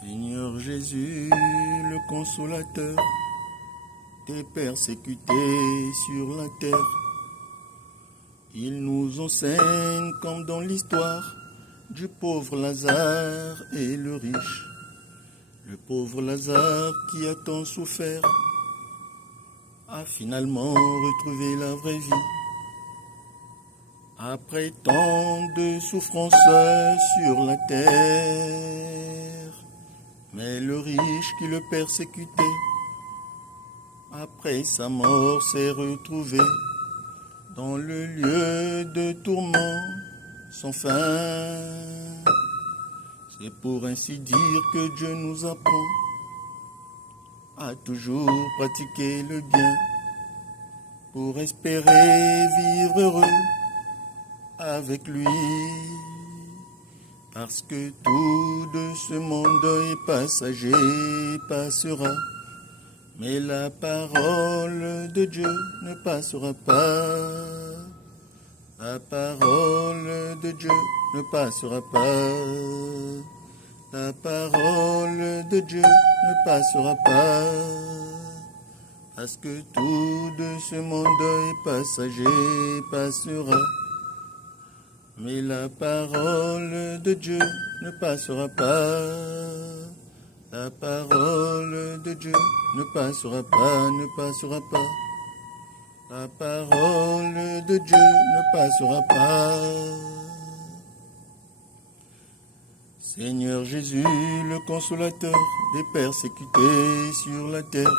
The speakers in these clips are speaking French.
Seigneur Jésus, le consolateur, t'es persécuté sur la terre. Il nous enseigne comme dans l'histoire du pauvre Lazare et le riche. Le pauvre Lazare qui a tant souffert a finalement retrouvé la vraie vie. Après tant de souffrances sur la terre, mais le riche qui le persécutait, après sa mort s'est retrouvé dans le lieu de tourment sans fin. C'est pour ainsi dire que Dieu nous apprend à toujours pratiquer le bien pour espérer vivre heureux avec lui. Parce que tout de ce monde est passager, passera. Mais la parole de Dieu ne passera pas. La parole de Dieu ne passera pas. La parole de Dieu ne passera pas. Parce que tout de ce monde est passager, passera. Mais la parole de Dieu ne passera pas. La parole de Dieu ne passera pas, ne passera pas. La parole de Dieu ne passera pas. Seigneur Jésus, le consolateur des persécutés sur la terre,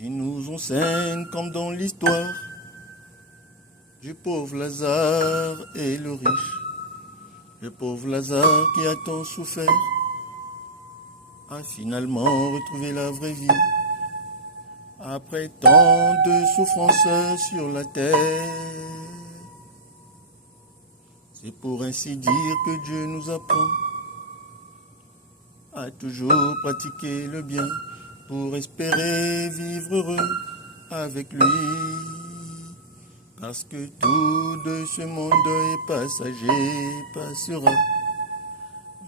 il nous enseigne comme dans l'histoire du pauvre Lazare et le riche. Le pauvre Lazare qui a tant souffert a finalement retrouvé la vraie vie. Après tant de souffrances sur la terre, c'est pour ainsi dire que Dieu nous apprend à toujours pratiquer le bien pour espérer vivre heureux avec lui. Parce que tout de ce monde est passager, passera.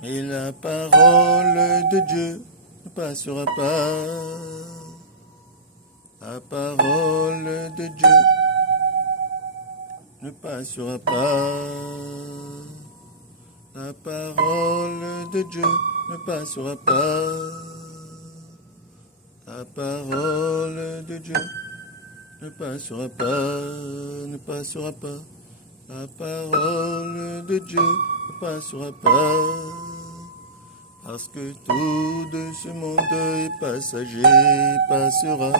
Mais la parole de Dieu ne passera pas. La parole de Dieu ne passera pas. La parole de Dieu ne passera pas. La parole de Dieu ne passera pas, ne passera pas. La parole de Dieu ne passera pas. Parce que tout de ce monde est passager, passera.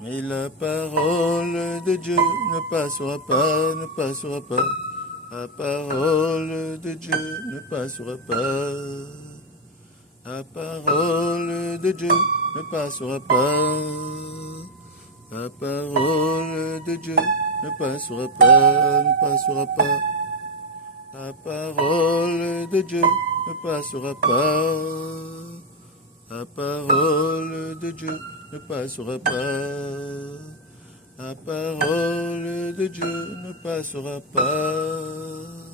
Mais la parole de Dieu ne passera pas, ne passera pas. La parole de Dieu ne passera pas. La parole de Dieu ne passera pas. La parole de Dieu ne passera pas, ne passera pas. La parole de Dieu ne passera pas. La parole de Dieu ne passera pas. La parole de Dieu ne passera pas.